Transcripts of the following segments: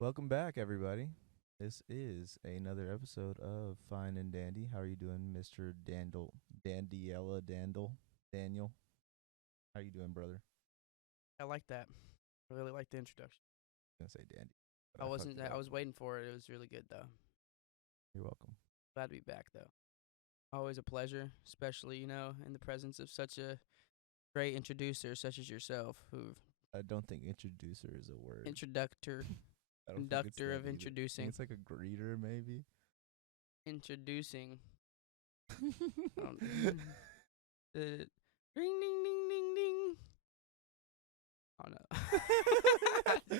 Welcome back, everybody. This is another episode of Fine and Dandy. How are you doing, Mr. Dandiella Daniel? How you doing, brother? I like that. I really like the introduction. I was gonna say Dandy, but I I fucked wasn't. it I up. was waiting for it. It was really good though. You're welcome. Glad to be back though. Always a pleasure, especially in the presence of such a great introducer such as yourself, who I don't think introducer is a word. introductor, I don't think it's conductor that of either. I think introducing, it's like a greeter, maybe. introducing. I don't. Ding ding ding ding ding. Oh no,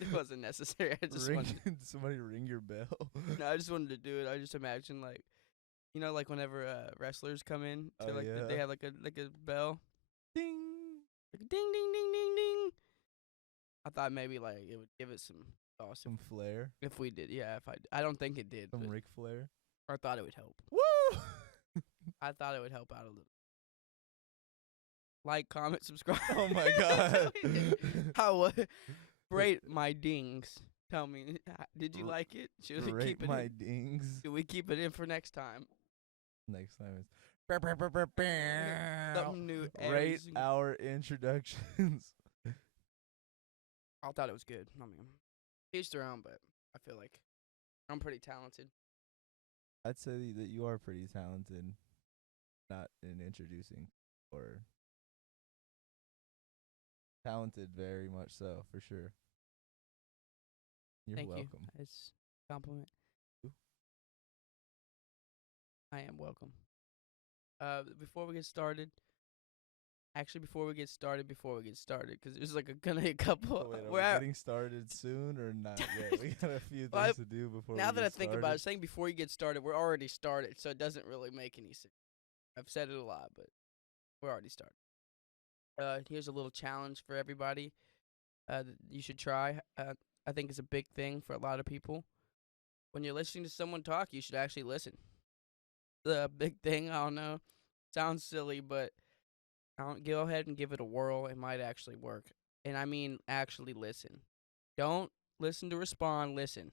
it wasn't necessary. I just ring, wanted. somebody ring your bell. No, I just wanted to do it. I just imagine like whenever wrestlers come in to Oh they yeah. have like a bell, Ding. like ding ding ding ding ding. I thought maybe like it would give it some sauce Some flair. if we did. Yeah, if I don't think it did, Some but Ric Flair. I thought it would help. Woo! I thought it would help out a little. Like, comment, subscribe. Oh my god. How rate my dings? Tell me, did you R- like it? Should we Rate keep it my in? dings. Should we keep it in for next time? Next time is Something new. rate our introductions. I thought it was good. I mean, each their own, but I feel like I'm pretty talented. I'd say that you are pretty talented, not in introducing, or talented very much so, for sure. You're Thank you. welcome. It's a compliment. Ooh. I am welcome. Before we get started, before we get started, because there's like gonna be a couple. Oh, wait, are we're we at, getting started soon or not yet? We got a few Well, things to do before now we that get I think started. about it, saying before you get started, we're already started, so it doesn't really make any sense. I've said it a lot, but we're already started. Here's a little challenge for everybody. That you should try. I think it's a big thing for a lot of people. When you're listening to someone talk, you should actually listen. The big thing. I don't know. Sounds silly, but go ahead and give it a whirl. It might actually work. And I mean actually listen. Don't listen to respond. Listen.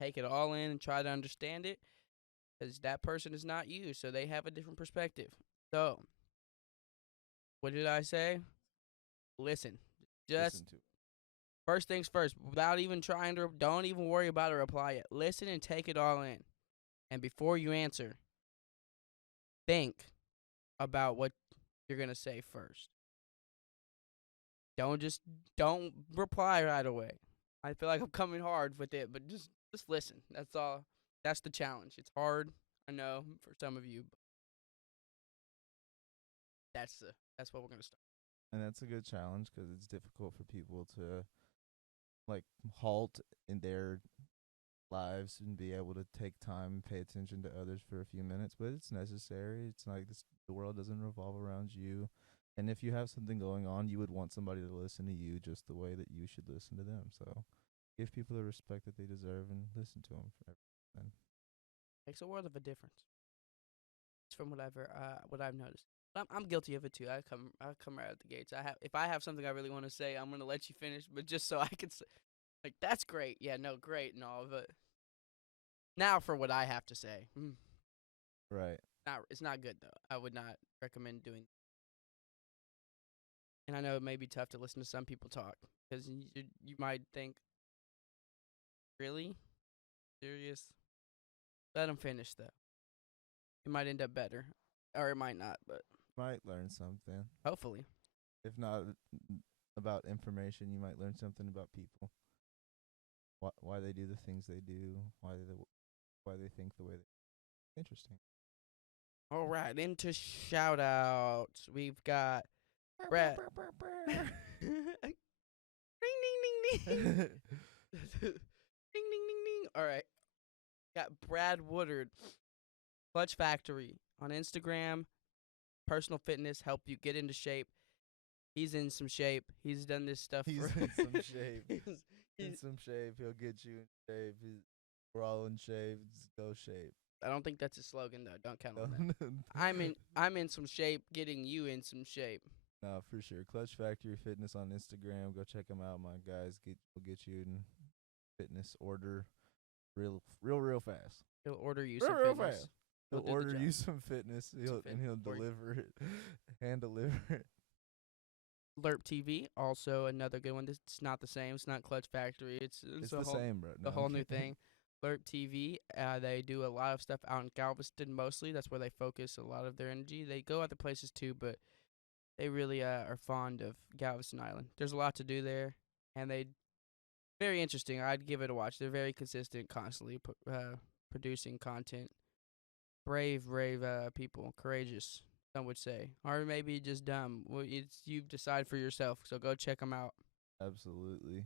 Take it all in and try to understand it, because that person is not you, so they have a different perspective. So, what did I say? Listen. Listen Just to. first things first, without even trying to, don't even worry about a reply yet. Listen and take it all in. And before you answer, think about what you're going to say first. Don't reply right away. I feel like I'm coming hard with it, but just listen. That's all. That's the challenge. It's hard, I know, for some of you, but that's what we're going to start. And that's a good challenge because it's difficult for people to like halt in their lives and be able to take time and pay attention to others for a few minutes, but it's necessary. It's like the world doesn't revolve around you. And if you have something going on, you would want somebody to listen to you just the way that you should listen to them. So give people the respect that they deserve and listen to them for everything. Makes a world of a difference. It's from what I've noticed. But I'm guilty of it too. I come right out the gates. If I have something I really want to say, I'm gonna let you finish, but just so I can say, like, that's great. Yeah, no, great and all, but now for what I have to say. Right. It's not good though. I would not recommend doing. And I know it may be tough to listen to some people talk, because you might think, really serious. Let them finish though. It might end up better, or it might not. But Might learn something. hopefully, If not about information, you might learn something about people. Why they do the things they do, why they think the way they. Interesting. all right. Into shout outs. We've got Brett. Ding ding ding ding. Ding ding ding ding. All right. Got Brad Woodard, Clutch Factory on Instagram. Personal fitness, help you get into shape. He's in some shape. He's done this stuff. He's for in some shape. he's, In some shape. He'll get you in shape. We're all in shape. Just go shape. I don't think that's a slogan though. Don't count on that. I'm in some shape, getting you in some shape. No, for sure. Clutch Factory Fitness on Instagram. Go check them out. My guys will get you in fitness order real fast. He'll order you Real some real fitness. fast. He'll He'll do the order job. you some fitness. Some And fitness he'll for you. deliver it, hand deliver it. Lerp TV, also another good one. It's not the same. It's not Clutch Factory. It's It's a the whole same, bro. a No, whole I'm new kidding. thing. Lerp TV, they do a lot of stuff out in Galveston mostly. That's where they focus a lot of their energy. They go other places too, but they really are fond of Galveston Island. There's a lot to do there, and they very interesting. I'd give it a watch. They're very consistent, constantly producing content. Brave people, courageous. Some would say, or maybe just dumb. Well, it's you decide for yourself. So go check them out. Absolutely.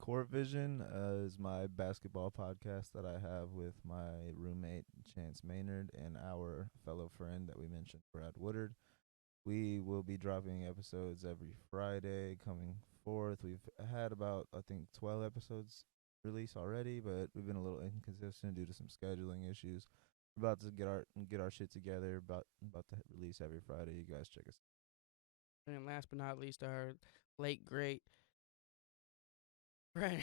Court Vision is my basketball podcast that I have with my roommate Chance Maynard and our fellow friend that we mentioned, Brad Woodard. We will be dropping episodes every Friday coming forth. We've had about I think 12 episodes released already, but we've been a little inconsistent due to some scheduling issues. We're about to get our shit together. About to release every Friday. You guys check us. And last but not least, our late great friend,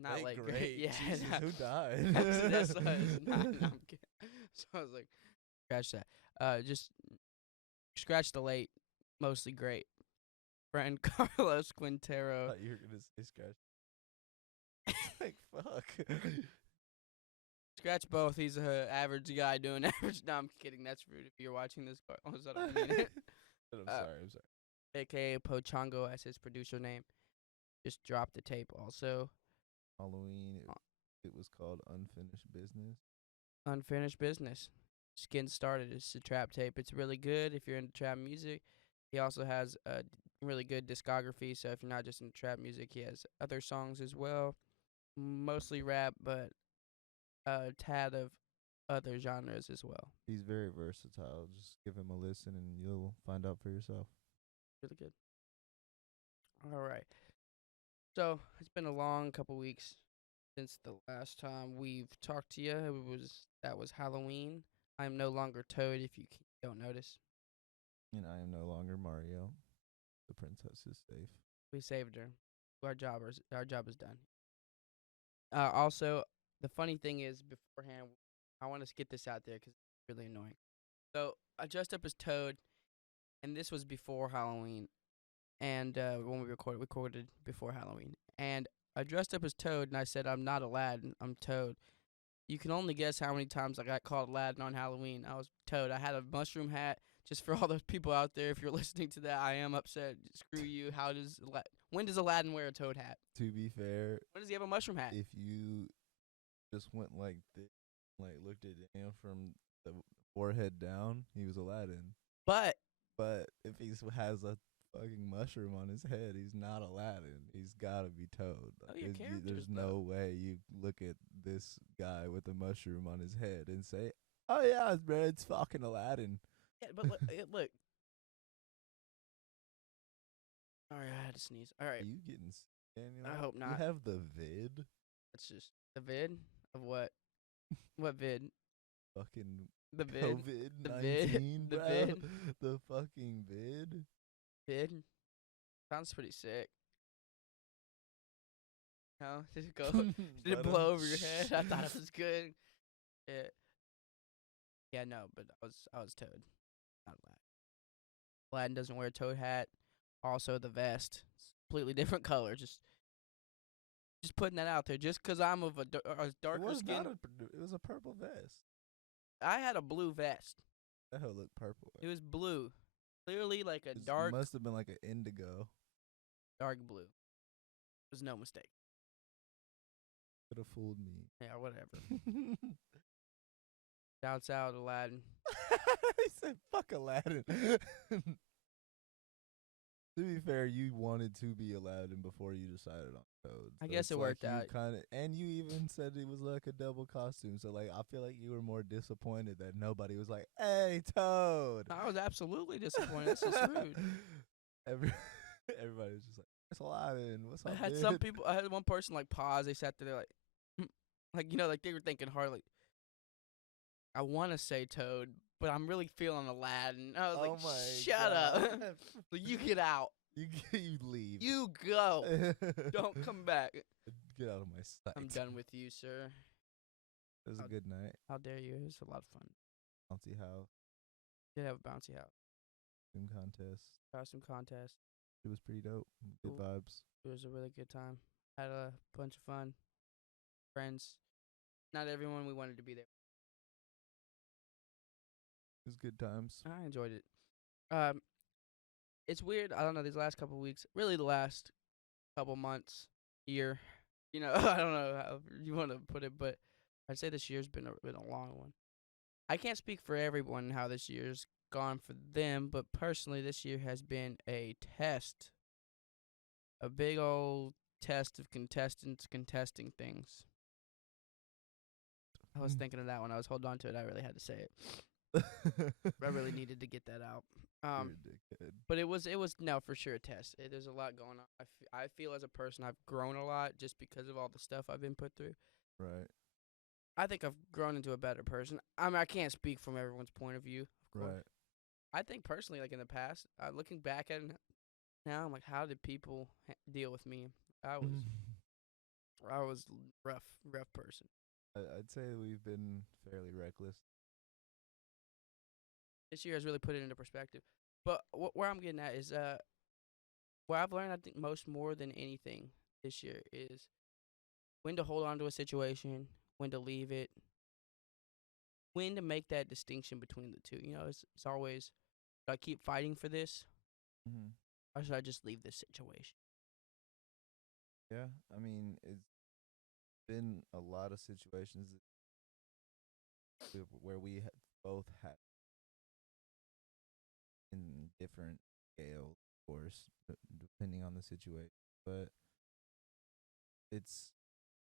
not late great, yeah. Jesus, no. who died? that's what it's not. No, I'm kidding. So I was like, scratch that. Just scratch the late, mostly great friend Carlos Quintero. Thought you were gonna say scratch. Like fuck. Scratch both. He's a average guy doing average. No, I'm kidding. That's rude. If you're watching this, Carlos, I don't mean it. I'm sorry. I'm sorry. AKA Pochongo as his producer name. Just dropped the tape also. Halloween. It was called Unfinished Business. Unfinished Business. Just getting started. It's a trap tape. It's really good if you're into trap music. He also has a really good discography, so if you're not just into trap music, he has other songs as well. Mostly rap, but a tad of other genres as well. He's very versatile. Just give him a listen and you'll find out for yourself. Really good. All right. So it's been a long couple weeks since the last time we've talked to you. That was Halloween. I'm no longer Toad. If you don't notice, And I am no longer Mario. The princess is safe. we saved her. Our job is done. Also, the funny thing is, beforehand, I want to get this out there 'cause it's really annoying. So I dressed up as Toad, and this was before Halloween. And when we recorded before Halloween. And I dressed up as Toad, and I said, I'm not Aladdin, I'm Toad. You can only guess how many times I got called Aladdin on Halloween. I was Toad. I had a mushroom hat. Just for all those people out there, if you're listening to that, I am upset. Screw you. When does Aladdin wear a Toad hat? To be fair, When does he have a mushroom hat? if you just went like this, like looked at him from the forehead down, he was Aladdin. But But if he has a fucking mushroom on his head, he's not Aladdin. He's gotta be Toad. your characters, There's bro. no way you look at this guy with a mushroom on his head and say, "Oh yeah, bro, it's fucking Aladdin." yeah, but look. All right, I had to sneeze. All Are right, you getting sick, Daniel? I hope You not. have the vid? That's just the vid of what? What vid? Fucking The vid. COVID-19, The bro. vid. The fucking vid. Vid. Sounds pretty sick. No, did it go? Did it But, blow over your head? I thought it was good. Yeah. Yeah, no, but I was Toad, not Aladdin. Aladdin doesn't wear a Toad hat. Also, the vest, it's completely different color. Just putting that out there. Just 'cause I'm of a It darker was skin, not it was a purple vest. I had a blue vest. That hell looked purple. It was blue, clearly like a It dark must have been like an indigo. blue. There's no mistake. Could have fooled me. Yeah, whatever. Shouts out Aladdin. He said, "Fuck Aladdin." To be fair, you wanted to be Aladdin before you decided on Toad. I guess it worked out. And you even said it was like a double costume. So like, I feel like you were more disappointed that nobody was like, "Hey, Toad." I was absolutely disappointed. This is rude. Everybody was just like, "It's Aladdin. What's up?" I had some people. I had one person like pause. They sat there like, like they were thinking hard. Like, I want to say Toad, but I'm really feeling Aladdin. I was Oh like, my shut up. God. So you get out. You leave. You go. Don't come back. Get out of my sight. I'm done with you, sir. It was a How- good night. How dare you? It was a lot of fun. Bouncy house, Did have a bouncy house. swim contest. Costume contest. It was pretty dope. Good Cool. vibes. It was a really good time. Had a bunch of fun. Friends. Not everyone we wanted to be there. It was good times. I enjoyed it. Um, it's weird. I don't know. These last couple weeks, really the last couple months, year. You know, I don't know how you want to put it, but I'd say this year's been a long one. I can't speak for everyone how this year's gone for them, but personally, this year has been a test, a big old test of contestants contesting things. I was thinking of that when I was holding on to it. I really had to say it. I really needed to get that out. You're a dickhead. But it was no for sure a test. There's a lot going on. I feel as a person I've grown a lot just because of all the stuff I've been put through. Right. I think I've grown into a better person. I mean, I can't speak from everyone's point of view, of course. Right. I think personally, like in the past, looking back at it now, I'm like, how did people deal with me? I was rough person. I'd say we've been fairly reckless. This year has really put it into perspective. But where I'm getting at is, what I've learned, I think most more than anything this year is when to hold on to a situation, when to leave it, when to make that distinction between the two. You know, it's always, should I keep fighting for this, Mm-hmm. or should I just leave this situation? Yeah. I mean, it's been a lot of situations where we both had in different scales, of course, depending on the situation. But it's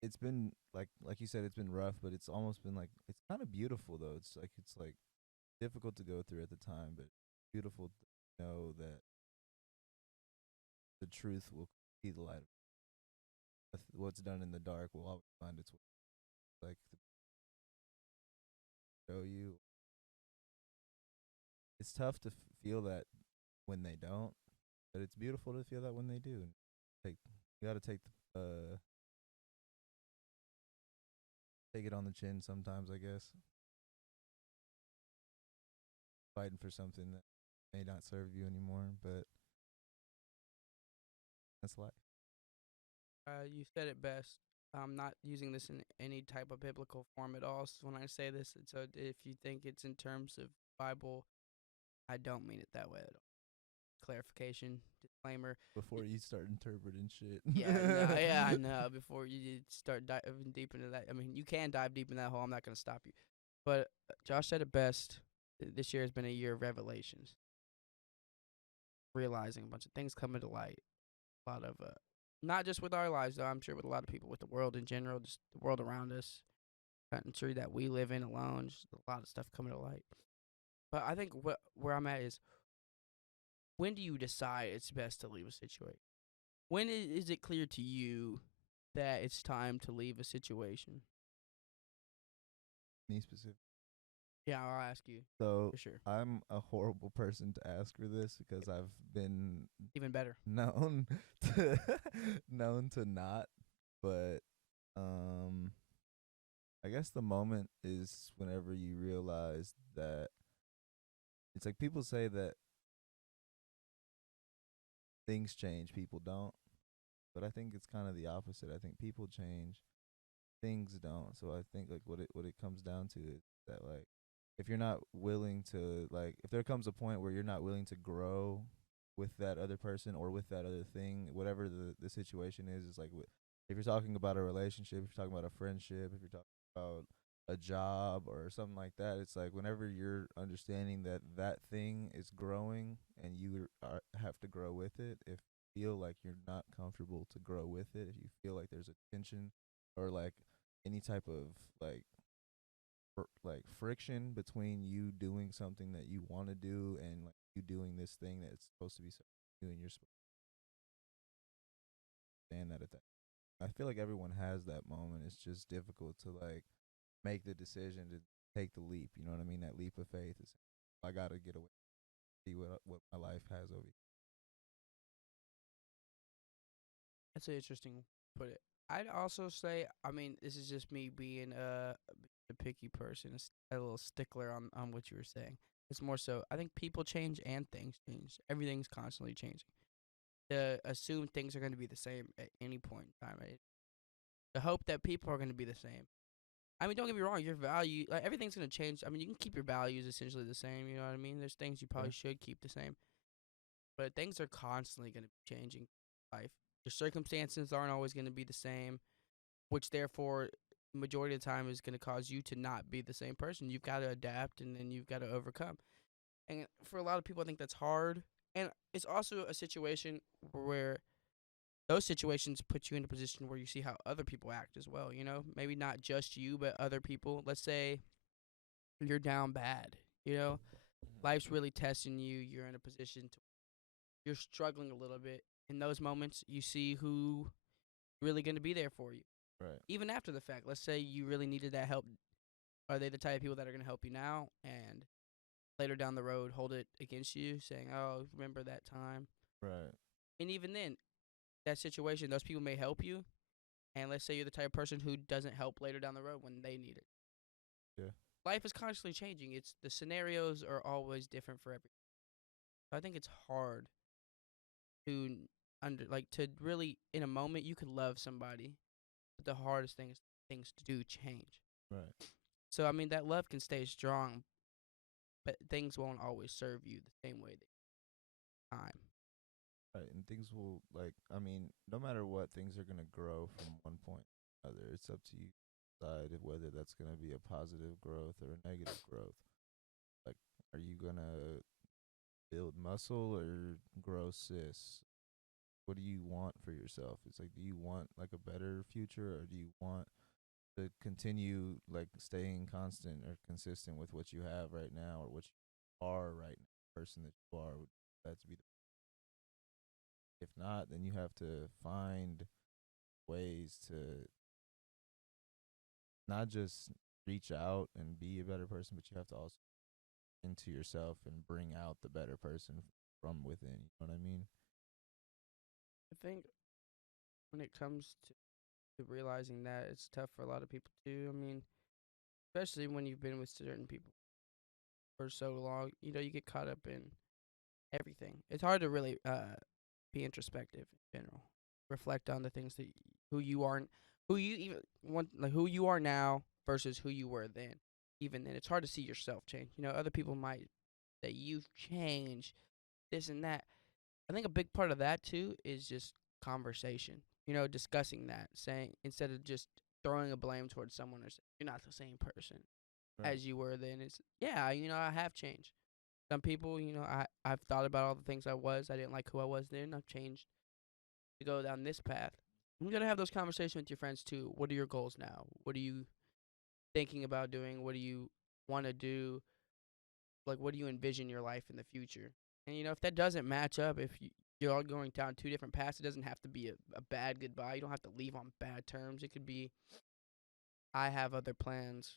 it's been like you said, it's been rough, but it's almost been like it's kind of beautiful though. It's like difficult to go through at the time, but beautiful to know that the truth will be the light. What's done in the dark will always find its way. Like to show you, it's tough to feel that when they don't, but it's beautiful to feel that when they do. And take you got to take it on the chin sometimes, I guess. Fighting for something that may not serve you anymore, but that's life. You said it best. I'm not using this in any type of biblical form at all. So when I say this, it's if you think it's in terms of Bible, I don't mean it that way at all. Clarification, disclaimer. Before you start interpreting shit. Yeah, I know. Before you start diving deep into that, I mean, you can dive deep in that hole. I'm not going to stop you. But Josh said it best. This year has been a year of revelations, realizing a bunch of things coming to light. A lot of, not just with our lives, though. I'm sure with a lot of people, with the world in general, just the world around us, country that we live in alone, just a lot of stuff coming to light. But I think where I'm at is, when do you decide it's best to leave a situation? When is it clear to you that it's time to leave a situation? Me specific. Yeah, I'll ask you So for sure. I'm a horrible person to ask for this because I've been Even better. known to known to not, but um I guess the moment is whenever you realize that it's like people say that things change, people don't. But I think it's kind of the opposite. I think people change, things don't. So I think like what it comes down to is that like if you're not willing to like if there comes a point where you're not willing to grow with that other person or with that other thing, whatever the situation is like if you're talking about a relationship, if you're talking about a friendship, if you're talking about a job or something like that, it's like whenever you're understanding that that thing is growing and have to grow with it, if you feel like you're not comfortable to grow with it, if you feel like there's a tension or like any type of like friction between you doing something that you want to do and like you doing this thing that's supposed to be you and you're supposed to stand that at that. I feel like everyone has that moment. It's just difficult to like make the decision to take the leap. You know what I mean? That leap of faith is. I gotta get away, see what my life has over. That's an interesting way to put it. I'd also say, I mean, this is just me being a picky person, a little stickler on what you were saying. It's more so, I think people change and things change. Everything's constantly changing. To assume things are going to be the same at any point in time, right? To hope that people are going to be the same. I mean, don't get me wrong, your value, like everything's going to change. I mean, you can keep your values essentially the same, you know what I mean? There's things you Yeah, probably should keep the same, but things are constantly going to be changing in life. Your circumstances aren't always going to be the same, which therefore majority of the time is going to cause you to not be the same person. You've got to adapt and then you've got to overcome. And for a lot of people I think that's hard. And it's also a situation where those situations put you in a position where you see how other people act as well, you know? Maybe not just you, but other people. Let's say you're down bad, you know? Life's really testing you. You're in a position to you're struggling a little bit. In those moments, you see who really going to be there for you. right, Even after the fact, let's say you really needed that help. Are they the type of people that are going to help you now and later down the road hold it against you, saying, "Oh, remember that time?" right, And even then, that situation, those people may help you. And let's say you're the type of person who doesn't help later down the road when they need it. yeah, Life is constantly changing. It's the scenarios are always different for every. So I think it's hard to to really in a moment you could love somebody, but the hardest things to do change. right, So I mean that love can stay strong, but things won't always serve you the same way that time. right. And things will like, I mean, no matter what, things are gonna grow from one point to another. It's up to you to decide whether that's gonna be a positive growth or a negative growth. Like, are you gonna build muscle or grow cis? What do you want for yourself? It's like, do you want like a better future, or do you want to continue like staying constant or consistent with what you have right now, or what you are right now, the person that you are? Would that to be the, if not, then you have to find ways to not just reach out and be a better person, but you have to also into yourself and bring out the better person from within. You know what I mean? I think when it comes to realizing that, it's tough for a lot of people too. I mean, especially when you've been with certain people for so long, you know, you get caught up in everything. It's hard to really be introspective in general, reflect on the things that who you are, who you even want, like who you are now versus who you were then. Even then, it's hard to see yourself change. You know, other people might say you've changed, this and that. I think a big part of that too is just conversation. You know, discussing that, saying instead of just throwing a blame towards someone or saying you're not the same person Right. as you were then. It's yeah, you know, I have changed. Some people, you know, I've thought about all the things I was. I didn't like who I was then. I've changed to go down this path. You gotta have those conversations with your friends too. What are your goals now? What are you thinking about doing? What do you want to do? Like, what do you envision your life in the future? And you know, if that doesn't match up, if you're all going down two different paths, it doesn't have to be a bad goodbye. You don't have to leave on bad terms. It could be I have other plans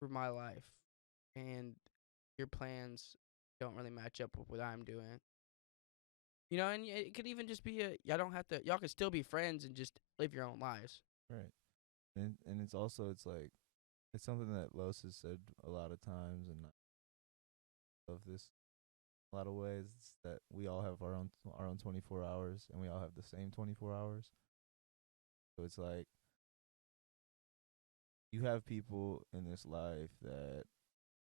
for my life, and your plans don't really match up with what I'm doing. You know, and it could even just be y'all don't have to y'all could still be friends and just live your own lives. Right. And it's also, it's like, it's something that Los has said a lot of times, and I love this a lot of ways. It's that we all have our own 24 hours, and we all have the same 24 hours. So it's like, you have people in this life that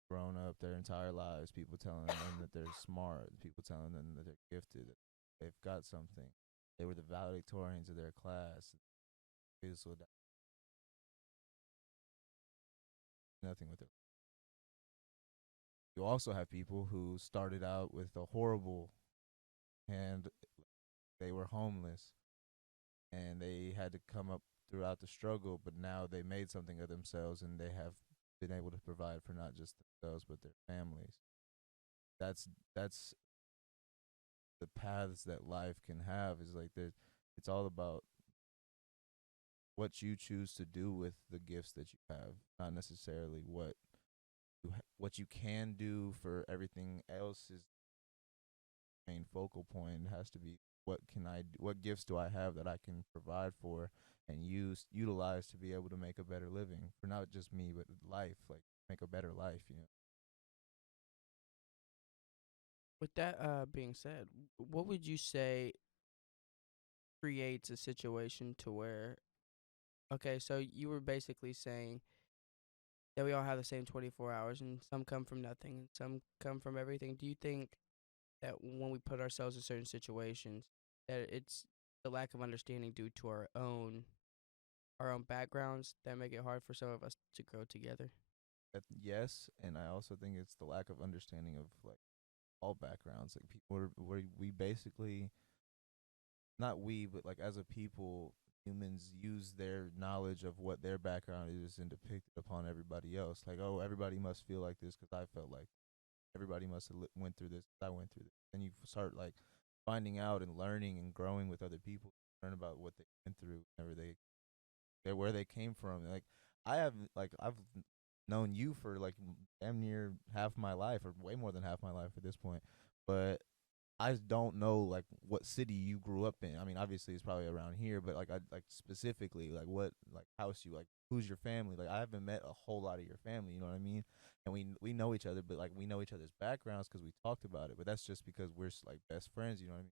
grown up their entire lives, people telling them that they're smart, people telling them that they're gifted, that they've got something. They were the valedictorians of their class. This will nothing with it. You also have people who started out with a horrible, and they were homeless, and they had to come up throughout the struggle, but now they made something of themselves, and they have been able to provide for not just themselves but their families. That's the paths that life can have. Is like, there, it's all about what you choose to do with the gifts that you have, not necessarily what what you can do for everything else is main focal point. It has to be what gifts do I have that I can provide for and utilize to be able to make a better living for not just me but life, like make a better life, you know. With that being said, what would you say creates a situation to where, okay, so you were basically saying that we all have the same 24 hours and some come from nothing and some come from everything. Do you think that when we put ourselves in certain situations that it's the lack of understanding due to our own backgrounds that make it hard for some of us to grow together? Yes, and I also think it's the lack of understanding of like all backgrounds. Like people we basically, not we, but like as a people, humans use their knowledge of what their background is and depict it upon everybody else. Like, oh, everybody must feel like this because I felt like everybody must have went through this 'cause I went through this. And you start like finding out and learning and growing with other people, learn about what they went through, whenever they where they came from. Like I've known you for like damn near half my life, or way more than half my life at this point, but I don't know like what city you grew up in. I mean, obviously it's probably around here, but like I like specifically like what like house you like, who's your family? Like I haven't met a whole lot of your family, you know what I mean? And we know each other, but like we know each other's backgrounds because we talked about it. But that's just because we're like best friends, you know what I mean?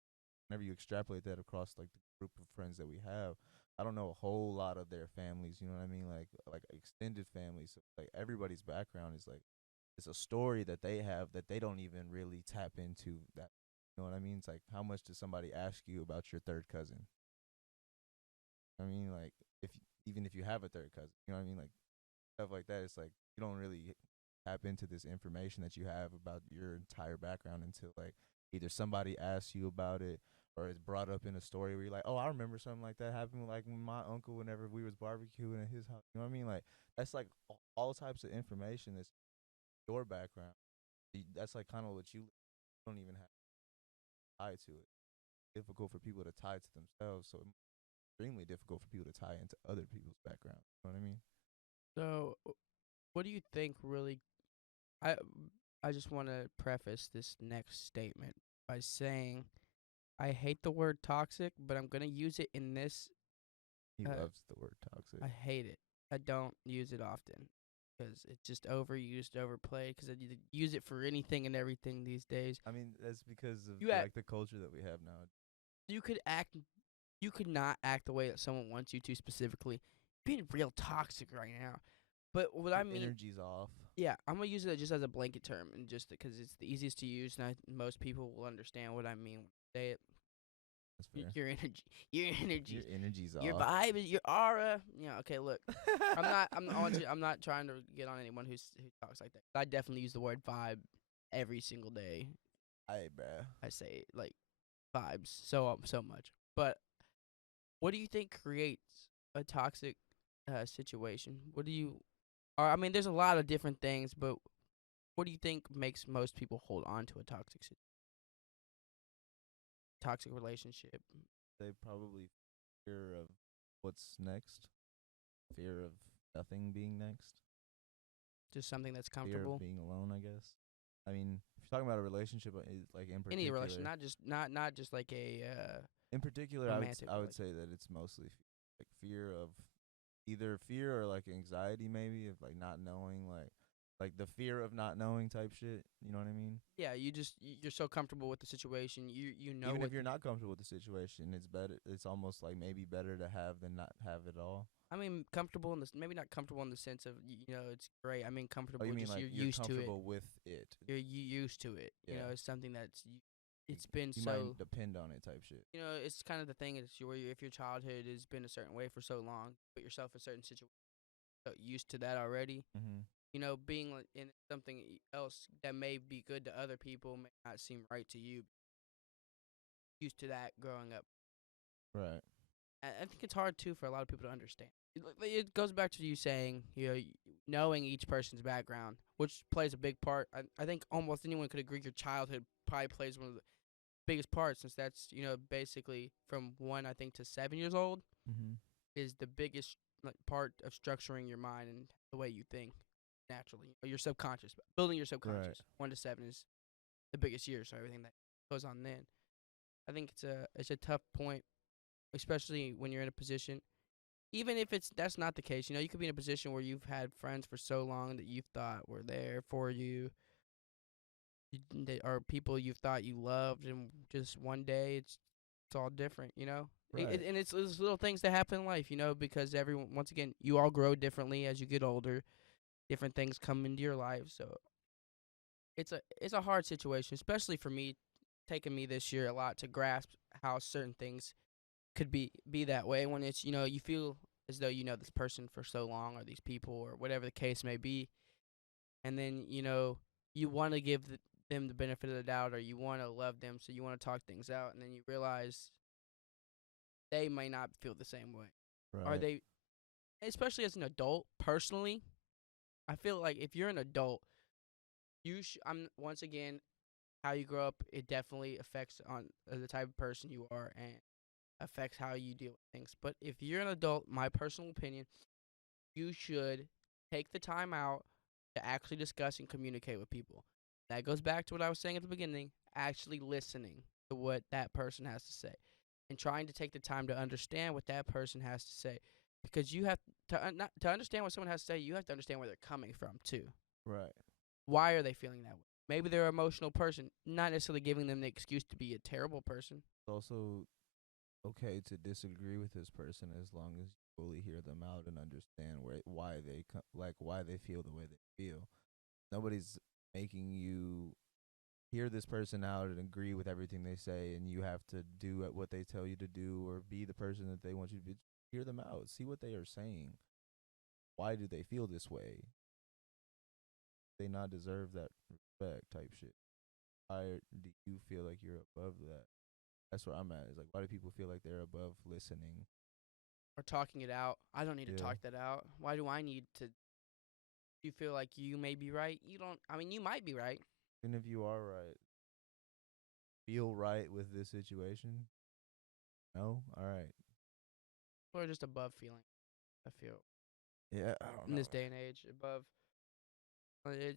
Whenever you extrapolate that across like the group of friends that we have, I don't know a whole lot of their families, you know what I mean? Like extended families. So, like everybody's background is like it's a story that they have that they don't even really tap into that. You know what I mean? It's like how much does somebody ask you about your third cousin? I mean, like if even if you have a third cousin, you know what I mean? Like stuff like that. It's like you don't really tap into this information that you have about your entire background until like either somebody asks you about it or it's brought up in a story where you're like, oh, I remember something like that happened like with my uncle whenever we was barbecuing at his house. You know what I mean? Like that's like all types of information that's your background. That's like kind of what you don't even have to tie to it. Difficult for people to tie to themselves, so it's extremely difficult for people to tie into other people's background. You know what I mean? So, what do you think really? I I just want to preface this next statement by saying I hate the word toxic, but I'm gonna use it in this. He Uh, loves the word toxic. I hate it. I don't use it often because it's just overused, overplayed. Because I use it for anything and everything these days. I mean, that's because of You act. like the culture that we have now. You could act. You could not act the way that someone wants you to specifically. Being real toxic right now. But what I Your mean, energy's off. yeah, I'm gonna use it just as a blanket term, and just because it's the easiest to use, and most people will understand what I mean when I say it. That's fair. Your energy, your Your energy, energy's your off. vibe, your aura. Yeah, okay. Look, I'm not. I'm not trying to get on anyone who talks like that. I definitely use the word vibe every single day. Hey, bruh. I say like vibes so much. But what do you think creates a toxic situation? What do you? Or I mean, there's a lot of different things, but what do you think makes most people hold on to a toxic relationship? They probably fear of what's next. Fear of nothing being next. Just something that's Fear of comfortable. being alone, I guess. I mean, if you're talking about a relationship, like in Any relation, particular, not just like a in particular, romantic I would relation. say that it's mostly like fear of either fear or like anxiety, maybe of like not knowing, like the fear of not knowing type shit. You know what I mean? Yeah, you're so comfortable with the situation. You know Even what if you're not comfortable with the situation, it's better. It's almost like maybe better to have than not have it all. I mean, comfortable in this, maybe not comfortable in the sense of it's great. I mean, Oh, you comfortable mean just like you're you're used to it. comfortable with it? You used to it. Yeah, It's something that's like it's been you so. might depend on it type shit. It's kind of the thing is where if your childhood has been a certain way for so long, put yourself in a certain situation, so used to that already. Mm-hmm. Being like, in something else that may be good to other people may not seem right to you. Used to that growing up. Right. I think it's hard too for a lot of people to understand. It goes back to you saying, knowing each person's background, which plays a big part. I think almost anyone could agree your childhood probably plays one of the biggest parts, since that's basically from 1 I think to 7 years old Mm-hmm. is the biggest like part of structuring your mind and the way you think. naturally. Your subconscious, building your Right. subconscious. 1 to 7 is the biggest year, so everything that goes on then. I think it's a tough point, especially when you're in a position. Even if that's not the case, you could be in a position where you've had friends for so long that you thought were there for you, they are people you thought you loved, and just one day it's all different. Right. And it's little things that happen in life, because everyone, once again, you all grow differently as you get older. Different things come into your life, so it's a hard situation, especially for me. Taking me this year a lot to grasp how certain things could be that way when it's you feel as though you know this person for so long, or these people, or whatever the case may be, and then you want to give them the benefit of the doubt, or you want to love them, so you want to talk things out, and then you realize they may not feel the same way. Are Right. they, especially as an adult? Personally, I feel like if you're an adult, I'm once again, how you grow up, it definitely affects on the type of person you are, and affects how you deal with things. But if you're an adult, my personal opinion, you should take the time out to actually discuss and communicate with people. That goes back to what I was saying at the beginning, actually listening to what that person has to say, and trying to take the time to understand what that person has to say. Because you have not, to understand what someone has to say, you have to understand where they're coming from too. Right. Why are they feeling that way? Maybe they're an emotional person, not necessarily giving them the excuse to be a terrible person. It's also okay to disagree with this person as long as you fully hear them out and understand why they feel the way they feel. Nobody's making you hear this person out and agree with everything they say, and you have to do what they tell you to do or be the person that they want you to be. Hear them out, see what they are saying. Why do they feel this way? They not deserve that respect type shit. Why do you feel like you're above that? That's where I'm at. Is like, why do people feel like they're above listening? Or talking it out. I don't need to Yeah. talk that out. Why do I need to? You feel like you may be right. You don't. I mean, you might be right. And if you are right, feel right with this situation. No, all right. Or just above feeling. I feel Yeah, I don't in know, this day man. and age, above.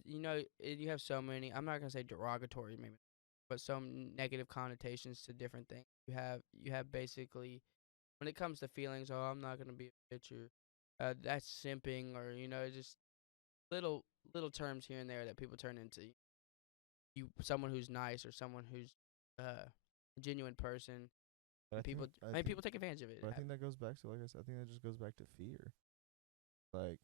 You have so many. I'm not gonna say derogatory, maybe, but some negative connotations to different things. You have basically, when it comes to feelings. Oh, I'm not gonna be a bitch, or that's simping, or just little little terms here and there that people turn into someone who's nice, or someone who's a genuine person, But and people. I I mean, think, people take advantage of it. but I think that goes back to, like I said, I think that just goes back to fear. Like,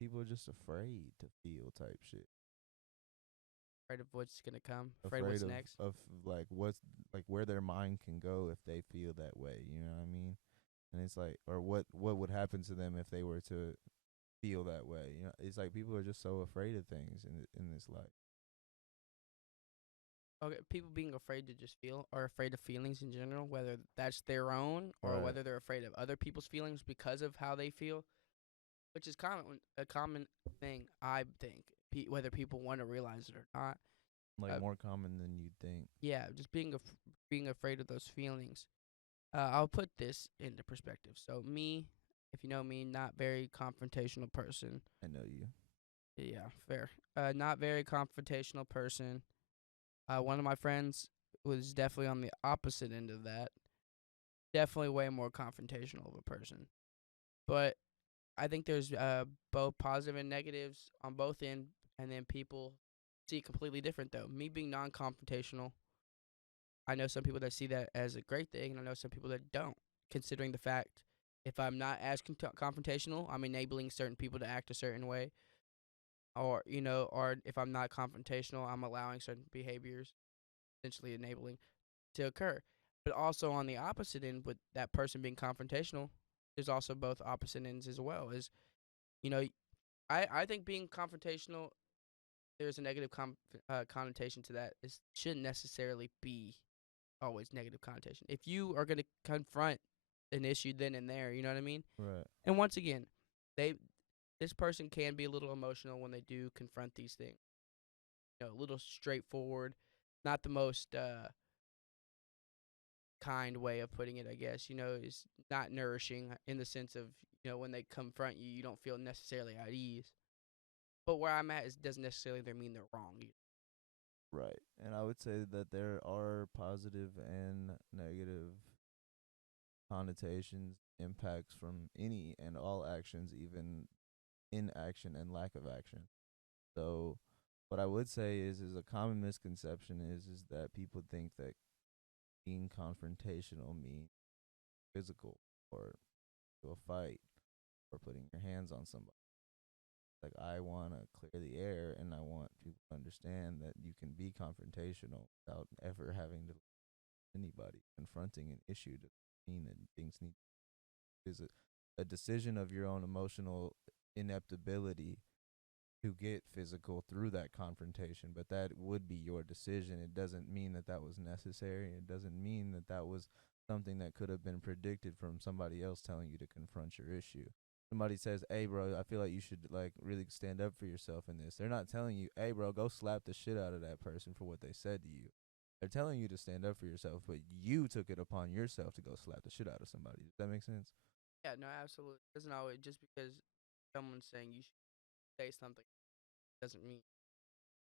people are just afraid to feel type shit. Afraid of what's gonna come. Afraid of Afraid what's next. of like what's like where their mind can go if they feel that way. You know what I mean? And it's like, or what would happen to them if they were to feel that way. You know, it's like people are just so afraid of things in this life. Okay, people being afraid to just feel, or afraid of feelings in general, whether that's their own, or Right. whether they're afraid of other people's feelings because of how they feel, which is a common thing, I think. Whether people want to realize it or not. Like Uh, more common than you'd think. yeah, just being afraid of those feelings. I'll put this into perspective. So me, if you know me, not very confrontational person. I know you. Yeah, fair. Not very confrontational person. One of my friends was definitely on the opposite end of that. Definitely way more confrontational of a person. But I think there's both positive and negatives on both end, and then people see it completely different though. Me being non-confrontational, I know some people that see that as a great thing, and I know some people that don't. Considering the fact, if I'm not as confrontational, I'm enabling certain people to act a certain way, or if I'm not confrontational, I'm allowing certain behaviors, essentially enabling, to occur. But also on the opposite end, with that person being confrontational, there's also both opposite ends as well. You know, I think being confrontational, there's a negative connotation to that. It shouldn't necessarily be always negative connotation. If you are going to confront an issue then and there, you know what I mean? Right. And once again, they this person can be a little emotional when they do confront these things. A little straightforward, not the most kind way of putting it, I guess. Is not nourishing in the sense of when they confront you, you don't feel necessarily at ease. But where I'm at is doesn't necessarily mean they're wrong. Right. And I would say that there are positive and negative connotations, impacts from any and all actions, even inaction and lack of action. So what I would say is a common misconception is that people think that being confrontational means physical or to a fight or putting your hands on somebody. Like I want to clear the air and I want people to understand that you can be confrontational without ever having to anybody. Confronting an issue to mean that things need is a decision of your own emotional ineptability to get physical through that confrontation, but that would be your decision. It doesn't mean that that was necessary. It doesn't mean that that was something that could have been predicted from somebody else telling you to confront your issue. Somebody says, "Hey, bro, I feel like you should like really stand up for yourself in this." They're not telling you, "Hey, bro, go slap the shit out of that person for what they said to you." They're telling you to stand up for yourself, but you took it upon yourself to go slap the shit out of somebody. Does that make sense? Yeah, no, absolutely. It doesn't always just because someone's saying you should say something doesn't mean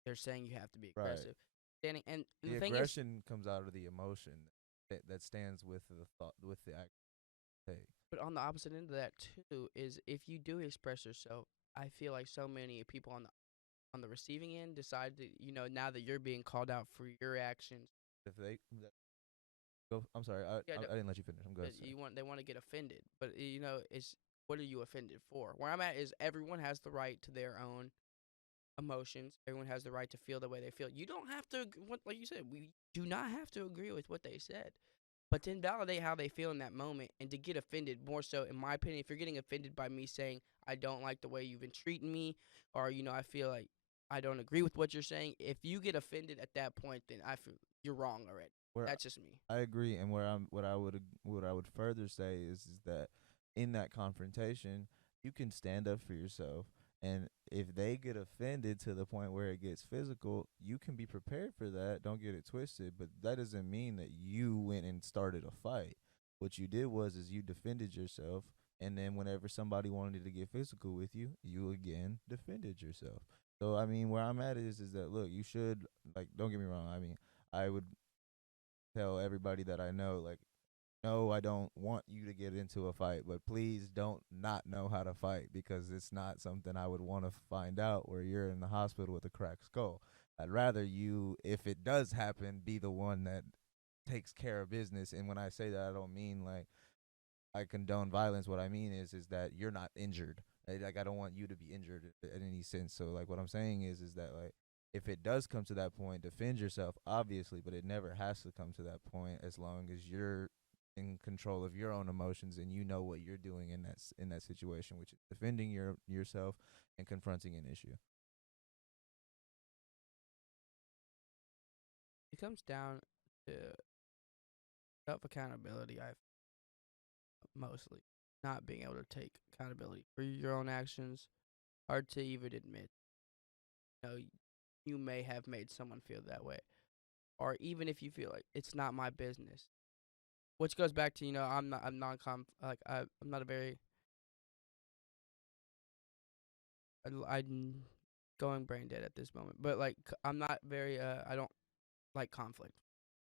they're saying you have to be Right. aggressive. And The the thing is, aggression comes out of the emotion that stands with the thought with the act. Hey, but on the opposite end of that too is if you do express yourself, I feel like so many people on the receiving end decide that now that you're being called out for your actions, if they go, I'm sorry, yeah, I didn't let you finish. I'm good. that Sorry. they want to get offended, but it's what are you offended for? Where I'm at is everyone has the right to their own emotions. Everyone has the right to feel the way they feel. You don't have to, like you said, we do not have to agree with what they said, but to invalidate how they feel in that moment and to get offended more so, in my opinion, if you're getting offended by me saying I don't like the way you've been treating me, or I feel like I don't agree with what you're saying. If you get offended at that point, then I feel you're wrong already. Where That's just me. I agree, and what I would further say is that in that confrontation, you can stand up for yourself, and if they get offended to the point where it gets physical, you can be prepared for that. Don't get it twisted, but that doesn't mean that you went and started a fight. What you did was is you defended yourself, and then whenever somebody wanted to get physical with you, you again defended yourself. So I mean, where I'm at is that look, you should like don't get me wrong. I mean, I would tell everybody that I know, like, no, I don't want you to get into a fight, but please don't not know how to fight because it's not something I would want to find out where you're in the hospital with a cracked skull. I'd rather you, if it does happen, be the one that takes care of business. And when I say that, I don't mean like I condone violence. What I mean is that you're not injured. Like I don't want you to be injured in any sense. So like what I'm saying is that like if it does come to that point, defend yourself, obviously, but it never has to come to that point as long as you're in control of your own emotions and you know what you're doing in that situation, which is defending yourself and confronting an issue. It comes down to self accountability. I mostly not being able to take accountability for your own actions. Hard to even admit. You know, you may have made someone feel that way, or even if you feel like it's not my business. Which goes back to I'm non like I'm not a very I'm going brain dead at this moment, but like I'm not very I don't like conflict.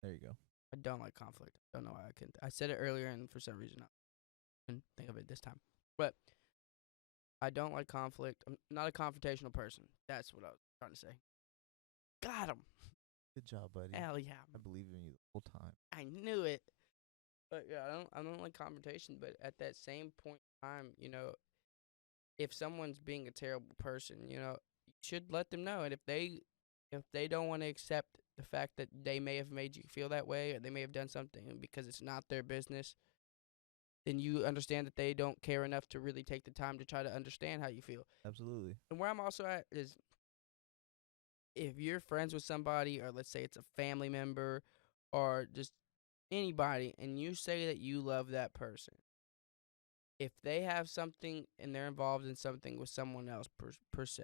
There you go. I don't like conflict. I don't know why I couldn't. I said it earlier, and for some reason I couldn't think of it this time. But I don't like conflict. I'm not a confrontational person. That's what I was trying to say. Got him. Good job, buddy. Hell yeah. I believe in you the whole time. I knew it. But yeah, I don't like confrontation. But at that same point in time, if someone's being a terrible person, you should let them know. And if they don't want to accept the fact that they may have made you feel that way, or they may have done something because it's not their business, then you understand that they don't care enough to really take the time to try to understand how you feel. Absolutely. And where I'm also at is if you're friends with somebody, or let's say it's a family member, or just anybody, and you say that you love that person, if they have something and they're involved in something with someone else per se,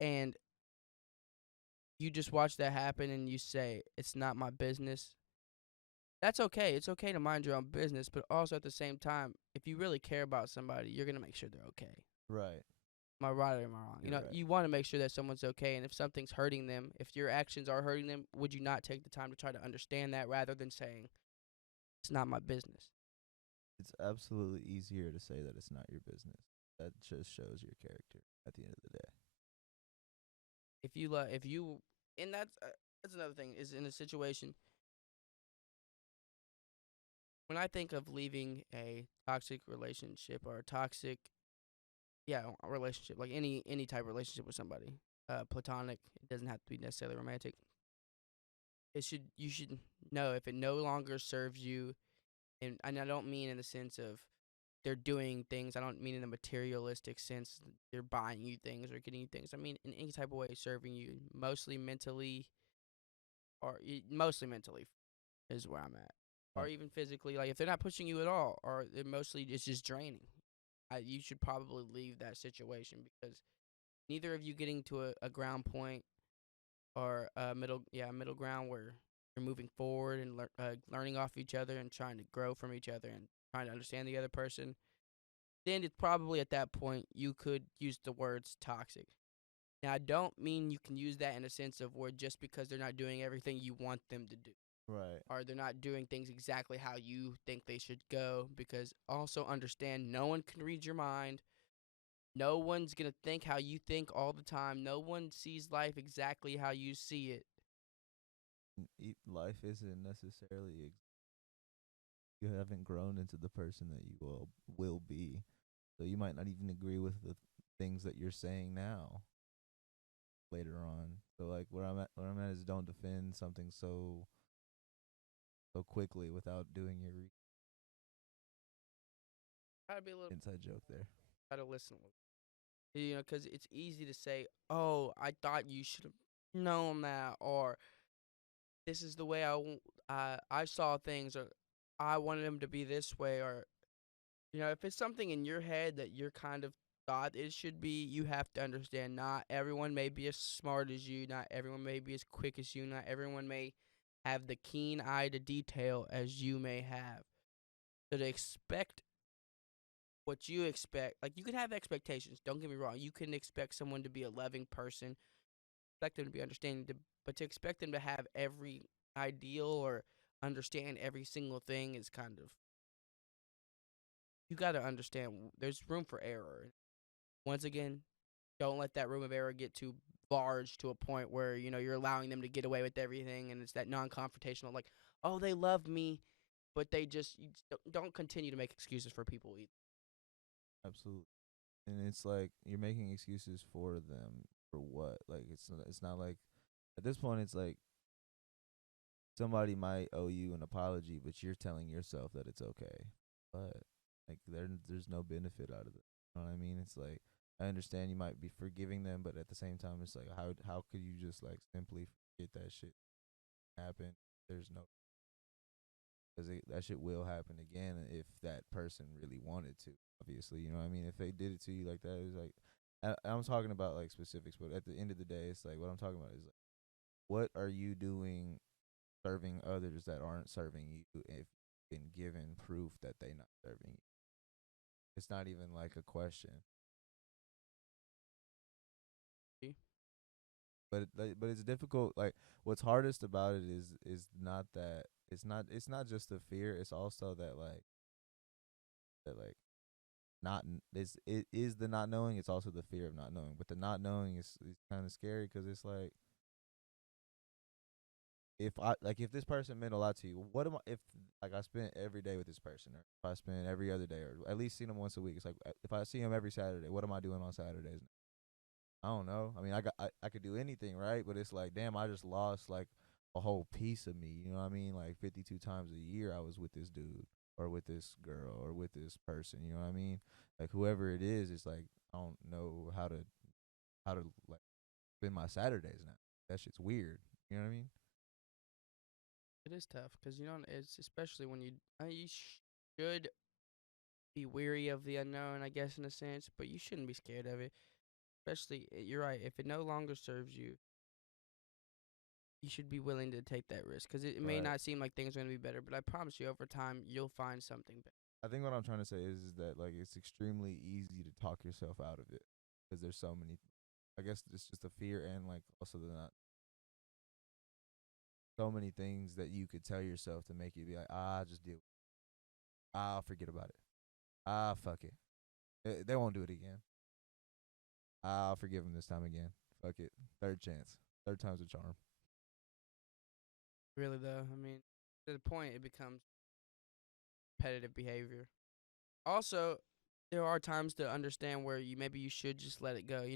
and you just watch that happen and you say it's not my business, That's okay. It's okay to mind your own business, but also at the same time, if you really care about somebody, you're gonna make sure they're okay. Right. Am I right or am I wrong? You You're know, right. you want to make sure that someone's okay, and if something's hurting them, if your actions are hurting them, would you not take the time to try to understand that rather than saying it's not my business? It's absolutely easier to say that it's not your business. That just shows your character at the end of the day. If you, and that's another thing is in a situation when I think of leaving a toxic relationship or a toxic, yeah, a relationship like any type of relationship with somebody, platonic, it doesn't have to be necessarily romantic. It should you should know if it no longer serves you, and I don't mean in the sense of they're doing things. I don't mean in the materialistic sense they're buying you things or getting you things. I mean in any type of way serving you, mostly mentally is where I'm at, or Okay. even physically. Like if they're not pushing you at all, or they're mostly it's just draining. You should probably leave that situation because neither of you getting to a ground point or middle ground where you're moving forward and learning off each other and trying to grow from each other and trying to understand the other person. Then it's probably at that point you could use the words toxic. Now I don't mean you can use that in a sense of where just because they're not doing everything you want them to do, Right. or they're not doing things exactly how you think they should go, because also understand no one can read your mind. No one's going to think how you think all the time. No one sees life exactly how you see it. Life isn't necessarily you haven't grown into the person that you will be. So you might not even agree with the things that you're saying now later on. So like where I'm at is don't defend something so quickly without doing your Try to be a little, inside joke there. try to listen a little. You know, because it's easy to say, oh, I thought you should have known that, or this is the way I saw things, or I wanted them to be this way, or if it's something in your head that you're kind of thought it should be, you have to understand not everyone may be as smart as you, not everyone may be as quick as you, not everyone may have the keen eye to detail as you may have. So to expect what you expect, like you could have expectations. Don't get me wrong. You can expect someone to be a loving person, expect them to be understanding, but to expect them to have every ideal or understand every single thing is kind of, you got to understand there's room for error. Once again, don't let that room of error get too large to a point where you're allowing them to get away with everything, and it's that non-confrontational, like, oh, they love me, but you just don't continue to make excuses for people either. Absolutely. And it's like you're making excuses for them for what? Like it's not like at this point it's like somebody might owe you an apology, but you're telling yourself that it's okay. But like there's no benefit out of it. You know what I mean? It's like I understand you might be forgiving them, but at the same time, it's like how could you just like simply forget that shit happened? There's no because that shit will happen again if that person really wanted to. Obviously, you know what I mean. If they did it to you like that, it's like I'm talking about like specifics, but at the end of the day, it's like what I'm talking about is like what are you doing serving others that aren't serving you if been given proof that they not serving you. It's not even like a question. But it's difficult. Like what's hardest about it is not that it's not just the fear. It's also that like not it is the not knowing. It's also the fear of not knowing. But the not knowing is kind of scary because it's like if this person meant a lot to you, what am I if like I spent every day with this person, or if I spend every other day, or at least seen them once a week? It's like if I see him every Saturday, what am I doing on Saturdays? I don't know. I mean, I could do anything, right? But it's like, damn, I just lost like a whole piece of me. You know what I mean? Like 52 times a year, I was with this dude or with this girl or with this person. You know what I mean? Like whoever it is, it's like I don't know how to like spend my Saturdays now. That shit's weird. You know what I mean? It is tough because it's especially when you should be weary of the unknown, I guess, in a sense, but you shouldn't be scared of it. Especially, you're right. If it no longer serves you, you should be willing to take that risk, because it may Right. not seem like things are gonna be better, but I promise you, over time, you'll find something better. I think what I'm trying to say is that like it's extremely easy to talk yourself out of it because there's so many. I guess it's just a fear and like also the not so many things that you could tell yourself to make you be like, just deal. I'll forget about it. Fuck it. They won't do it again. I'll forgive them this time again. Fuck it. Third chance. Third time's a charm. Really, though, I mean, to the point, it becomes repetitive behavior. Also, there are times to understand where you should just let it go.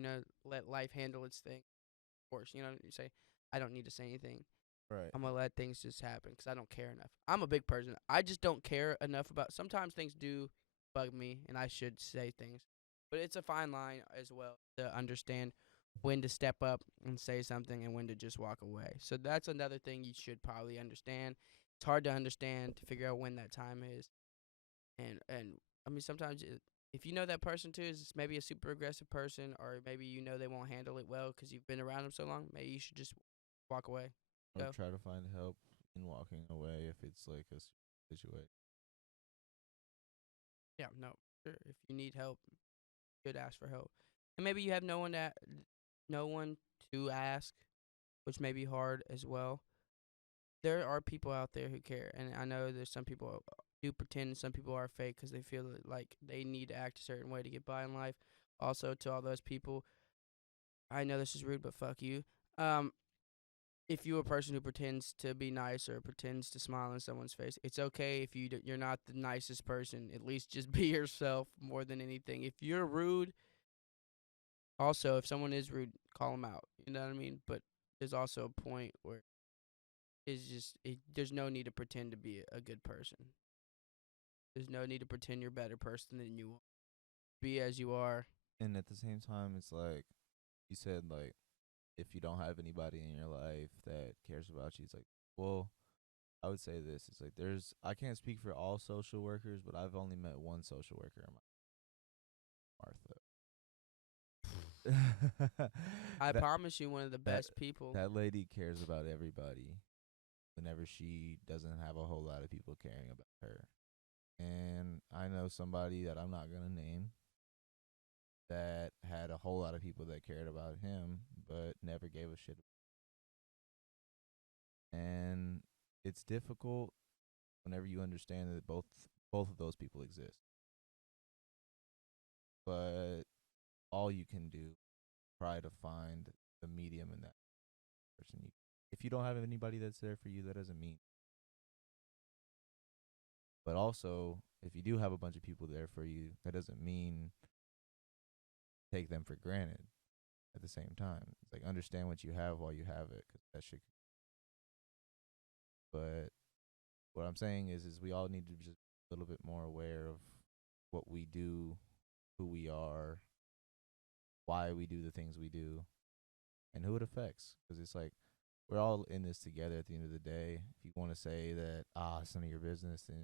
Let life handle its thing. Of course, you say, I don't need to say anything. Right. I'm gonna let things just happen because I don't care enough. I'm a big person. I just don't care enough about. Sometimes things do bug me, and I should say things, but it's a fine line as well to understand when to step up and say something and when to just walk away. So that's another thing you should probably understand. It's hard to understand to figure out when that time is, and I mean sometimes if you know that person too is maybe a super aggressive person, or maybe they won't handle it well because you've been around them so long, maybe you should just walk away. Or Go. try to find help in walking away if it's like a situation. Yeah, no, sure. If you need help, you should ask for help. And maybe you have no one to ask, which may be hard as well. There are people out there who care, and I know there's some people do pretend, some people are fake because they feel like they need to act a certain way to get by in life. Also, to all those people, I know this is rude, but fuck you. Um, if you're a person who pretends to be nice or pretends to smile in someone's face, it's okay if you're not the nicest person. At least just be yourself more than anything. If you're rude, also if someone is rude, call them out. You know what I mean? But there's also a point where there's no need to pretend to be a good person. There's no need to pretend you're a better person than you are. Be as you are. And at the same time, it's like you said, like if you don't have anybody in your life that cares about you, it's like, well, I would say this. It's like I can't speak for all social workers, but I've only met one social worker in my Martha. I that promise you, one of the that best people. that lady cares about everybody whenever she doesn't have a whole lot of people caring about her. And I know somebody that I'm not gonna name that had a whole lot of people that cared about him, but never gave a shit. And it's difficult whenever you understand that both of those people exist. But all you can do try to find the medium in that person. If you don't have anybody that's there for you, that doesn't mean. But also, if you do have a bunch of people there for you, that doesn't mean take them for granted. At the same time, it's like understand what you have while you have it, because that shit. But what I'm saying is we all need to be just a little bit more aware of what we do, who we are, why we do the things we do, and who it affects. Because it's like we're all in this together at the end of the day. If you want to say that it's none of your business, then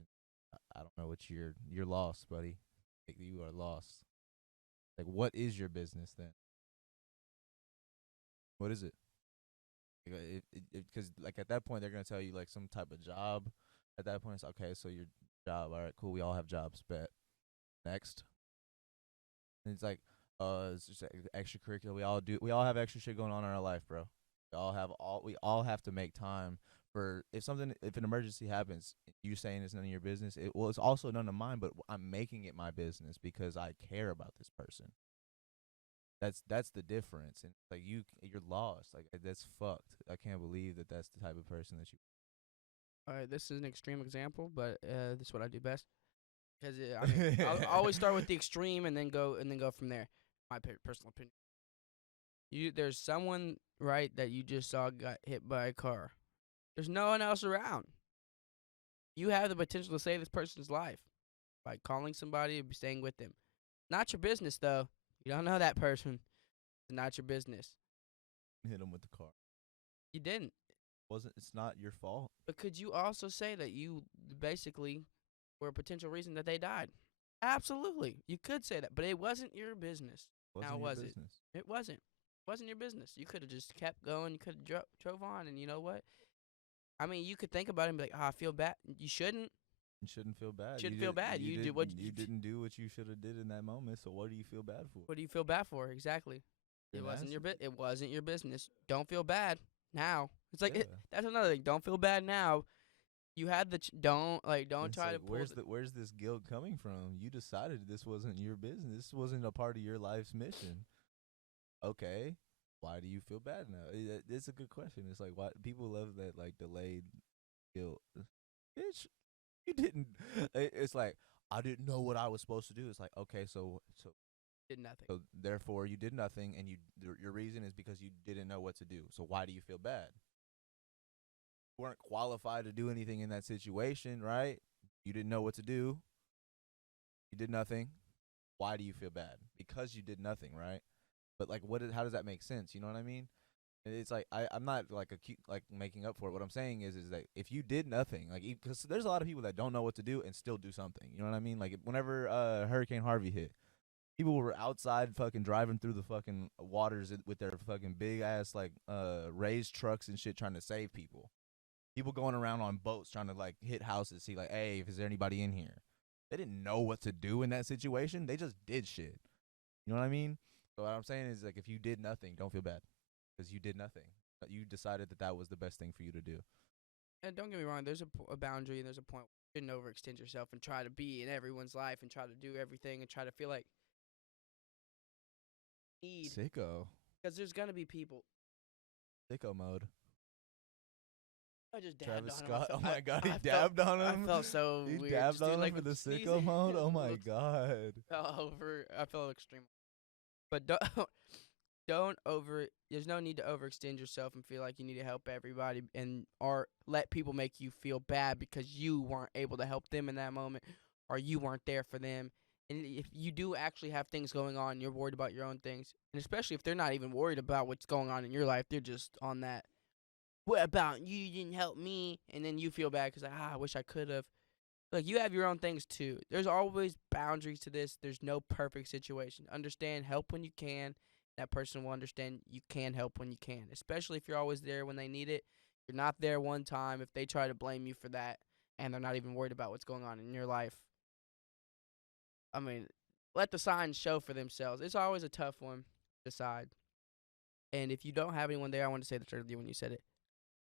I don't know what you're lost, buddy. Like, you are lost. Like, what is your business then? What is it? Because like at that point they're gonna tell you like some type of job. At that point, it's okay. So your job, all right, cool. We all have jobs. Bet next. And it's like, it's just extracurricular. We all have extra shit going on in our life, bro. We all have to make time for if an emergency happens. You saying it's none of your business. It's also none of mine, but I'm making it my business because I care about this person. That's the difference, and like you're lost. Like that's fucked. I can't believe that that's the type of person that All right, this is an extreme example, but this is what I do best. Because I mean, I'll you. always start with the extreme and then go from there. My personal opinion. There's someone right that you just saw got hit by a car. There's no one else around. You have the potential to save this person's life by calling somebody and staying with them. Not your business though. You don't know that person. It's not your business. Hit him with the car. You didn't. Wasn't It's not your fault. But could you also say that you basically were a potential reason that they died? Absolutely. You could say that, but it wasn't your business. Now Wasn't your was it? business. It wasn't. Wasn't your business. You could have just kept going. You could have drove on, and you know what? I mean, you could think about it and be like, "Oh, I feel bad." You shouldn't. You shouldn't feel bad. Shouldn't feel bad. You do what You didn't do what you should have did in that moment. So what do you feel bad for? What do you feel bad for? Exactly. It And wasn't that's It wasn't your business. Don't feel bad now. It's like yeah. that's another thing. Don't feel bad now. You had the don't It's try like to pull where's this guilt coming from? You decided this wasn't your business. This wasn't a part of your life's mission. Okay, why do you feel bad now? It's a good question. It's like why people love that like delayed guilt. Bitch, you didn't. It's like I didn't know what I was supposed to do. It's like okay, did nothing. so therefore you did nothing, and your reason is because you didn't know what to do. So why do you feel bad? You weren't qualified to do anything in that situation, right? You didn't know what to do. You did nothing. Why do you feel bad? Because you did nothing, right? But like, how does that make sense? You know what I mean? It's like I'm not like like making up for it. What I'm saying is that if you did nothing, like because there's a lot of people that don't know what to do and still do something. You know what I mean? Like whenever Hurricane Harvey hit, people were outside fucking driving through the fucking waters with their fucking big ass like raised trucks and shit trying to save people. People going around on boats trying to like hit houses, see like, hey, is there anybody in here? They didn't know what to do in that situation. They just did shit. You know what I mean? So what I'm saying is like, if you did nothing, don't feel bad because you did nothing. You decided that that was the best thing for you to do. And don't get me wrong. There's a boundary and there's a point where you shouldn't overextend yourself and try to be in everyone's life and try to do everything and try to feel like need Sicko, because there's gonna be people. sicko mode. I just dabbed Travis on him. Scott. Oh my god, he I dabbed on I him. felt so He weird. dabbed Just on doing him like for with the sneezing. sicko mode. Oh my Little god. fell over. I felt extreme. But don't over. There's no need to overextend yourself and feel like you need to help everybody and or let people make you feel bad because you weren't able to help them in that moment or you weren't there for them. And if you do actually have things going on, you're worried about your own things, and especially if they're not even worried about what's going on in your life, they're just on that. What about you? You didn't help me, and then you feel bad because I wish I could have. Like you have your own things too. There's always boundaries to this. There's no perfect situation. Understand, help when you can. That person will understand you can help when you can, especially if you're always there when they need it. You're not there one time if they try to blame you for that and they're not even worried about what's going on in your life. I mean, let the signs show for themselves. It's always a tough one to decide. And if you don't have anyone there, I want to say this earlier when you said it.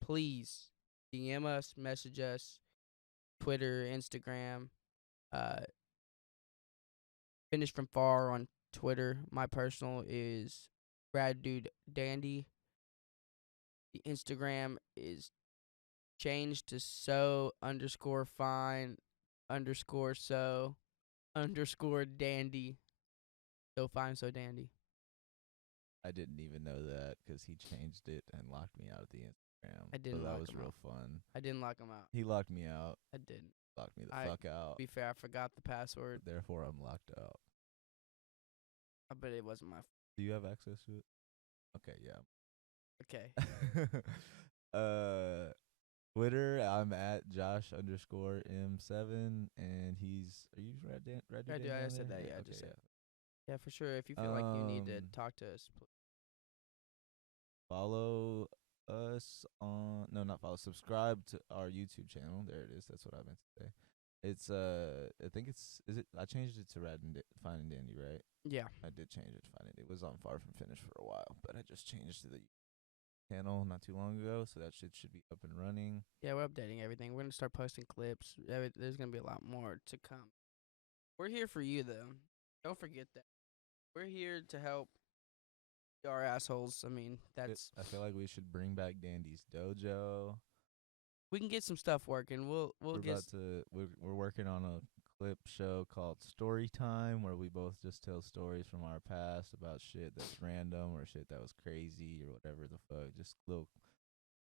Please DM us, message us, Twitter, Instagram, uh, Finish from Far on Twitter. My personal is Brad Dude Dandy. The Instagram is changed to so underscore fine underscore so underscore dandy. So fine, so dandy. I didn't even know that because he changed it and locked me out of the Instagram. I So didn't that lock was him real out. fun. I didn't lock him out. He locked me out. I didn't. Locked me the I fuck out. To be fair, I forgot the password. Therefore, I'm locked out. But it wasn't my Do you have access to it? Okay, yeah. Okay. uh, Twitter, I'm at Josh underscore M7, and he's. Are you Red I do. Danny I on said there? that. Yeah, I Okay, just said. yeah. Yeah, for sure. If you feel like you need to talk to us, Follow us on not follow, subscribe to our YouTube channel. There it is. That's what I meant to say. It's I think it's is it I changed it to Fine and Dandy, right? yeah. I did change it to Fine and Dandy. It was on Far From Finish for a while, but I just changed to the channel not too long ago, so that shit should be up and running. Yeah, we're updating everything. We're gonna start posting clips. There's gonna be a lot more to come. We're here for you though. Don't forget that. We're here to help our assholes. I mean, that's I feel like we should bring back Dandy's Dojo. we can get some stuff working. We'll We're get about to we're working on a clip show called Story Time where we both just tell stories from our past about shit that's random or shit that was crazy or whatever the fuck. Just little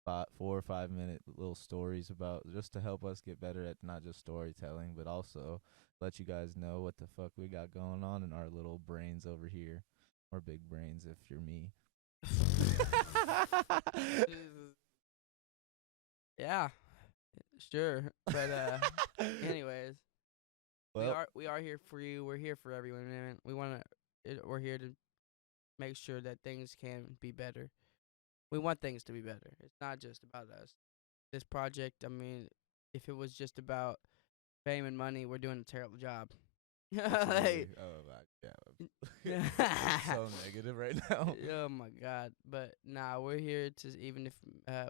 4 or 5 minute little stories about just to help us get better at not just storytelling but also let you guys know what the fuck we got going on in our little brains over here, or big brains if you're me. yeah, sure. But anyways, Well, we are here for you. We're here for everyone, man. We're here to make sure that things can be better. We want things to be better. It's not just about us. This project, I mean, if it was just about fame and money, we're doing a terrible job. Absolutely. Like, Oh my oh god. So negative right now. my god. But nah, we're here to, even if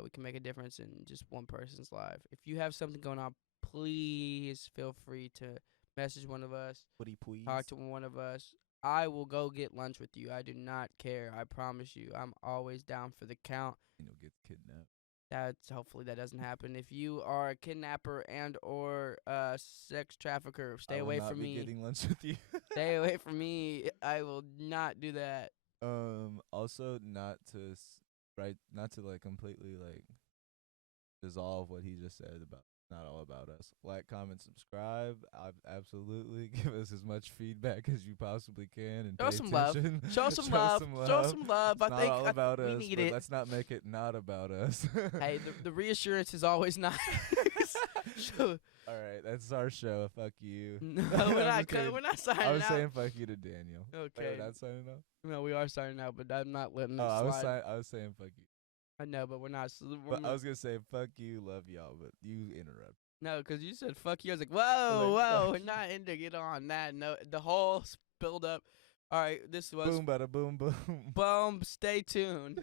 we can make a difference in just one person's life. If you have something going on, please feel free to message one of us, Woody please. talk to one of us. I will go get lunch with you. I do not care. I promise you. I'm always down for the count. Daniel gets kidnapped. That's hopefully that doesn't happen. If you are a kidnapper and or sex trafficker, stay away from me. I will not be getting lunch with you. Stay away from me. I will not do that. Also not to not to like completely like dissolve what he just said about not all about us. Like, comment, subscribe. Absolutely give us as much feedback as you possibly can and Show pay some love. attention. Show some love. Show some love. It's I think all about we us, need but it. let's not make it not about us. Hey, the reassurance is always nice. Sure. All right, that's our show. Fuck you. No, I'm we're not. just kidding. We're not signing I was out. saying fuck you to Daniel. Wait, Okay. we're not signing off. No, we are signing out, but I'm not letting it Oh, slide. I was saying fuck you. I know, but we're not. But I was gonna say fuck you, love y'all, but you interrupt. No, because you said fuck you. I was like, whoa, we're not into get on that. No, the whole build up. All right, this was Boom, bada boom, boom. boom. Stay tuned.